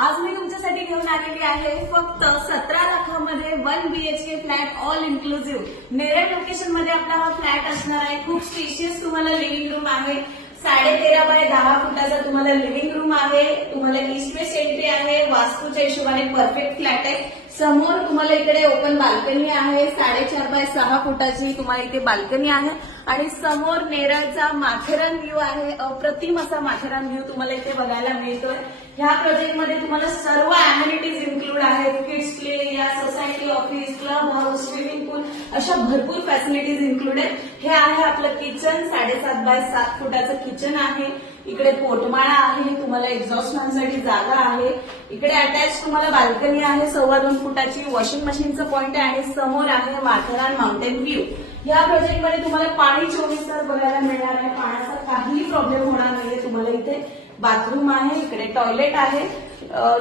आज मी तुमच्यासाठी घेऊन आलेली आहे फक्त 17 लाखामध्ये 1 BHK flat all inclusive Neral location मध्ये आपला हा फ्लॅट असणार आहे। खूप स्पेशियस तुम्हाला लिव्हिंग रूम आहे। 13.5 बाय 10 फुटाचा तुम्हाला लिव्हिंग रूम आहे। तुम्हाला ईस्ट वेस्ट एंट्री आहे। वास्तूच्या हिशोबाने परफेक्ट फ्लॅट आहे। समोर तुम्हाला इकडे ओपन बाल्कनी आहे। 4.5 बाय 6 फुटाची तुम्हाला इथे बाल्कनी आहे आणि समोर नेरळचा माथेरान व्ह्यू आहे। अप्रतिम असा माथेरान व्ह्यू तुम्हाला इथे बघायला मिळतोय। ह्या प्रोजेक्टमध्ये तुम्हाला सर्व अॅम्युनिटीज इन्क्लूड आहेत। Kids play area, society, office, club house, swimming pool अशा भरपूर फॅसिलिटीज इन्क्लूड आहेत। हे आहे आपलं किचन। 7.5 बाय 7 फुटाचं किचन आहे। इकडे पोटमाळा आहे। तुम्हाला एक्झॉस्ट फॅनसाठी जागा आहे। इकडे अटॅच तुम्हाला बाल्कनी आहे। 2.25 फुटाची वॉशिंग मशीनचं पॉइंट आहे आणि समोर आहे माथेरान माउंटेन व्ह्यू। या प्रोजेक्टमध्ये तुम्हाला पाणी 24 तास बघायला मिळणार आहे। पाण्याचा काहीही प्रॉब्लेम होणार नाहीये। तुम्हाला इथे बाथरूम आहे। इकडे टॉयलेट आहे।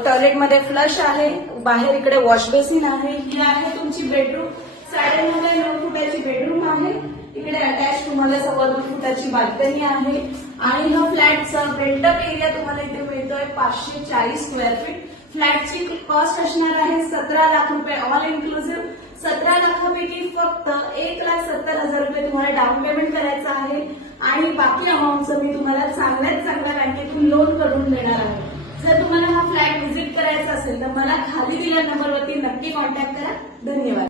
टॉयलेटमध्ये फ्लश आहे। बाहेर इकडे वॉश बेसिन आहे। ही आहे तुमची बेडरूम। 9.5 बाय 9 फुटाची बेडरूम आहे। इकडे अटॅच तुम्हाला 2.25 फुटाची बाल्कनी आहे आणि हा फ्लॅटचा बिल्डअप एरिया तुम्हाला इथे मिळतोय 540 स्क्वेअर फीट। फ्लॅटची कॉस्ट असणार आहे 17 लाख रुपये ऑल इन्क्लुझिव्ह। 17 लाखापैकी फक्त 1,70,000 रुपये तुम्हाला डाऊन पेमेंट करायचं आहे आणि बाकी अमाऊंटचं मी तुम्हाला चांगल्यात चांगल्या बँकेतून लोन करून देणार आहे। जर तुम्हाला हा फ्लॅट व्हिजिट करायचा असेल तर मला खाली दिलेल्या नंबरवरती नक्की कॉन्टॅक्ट करा। धन्यवाद।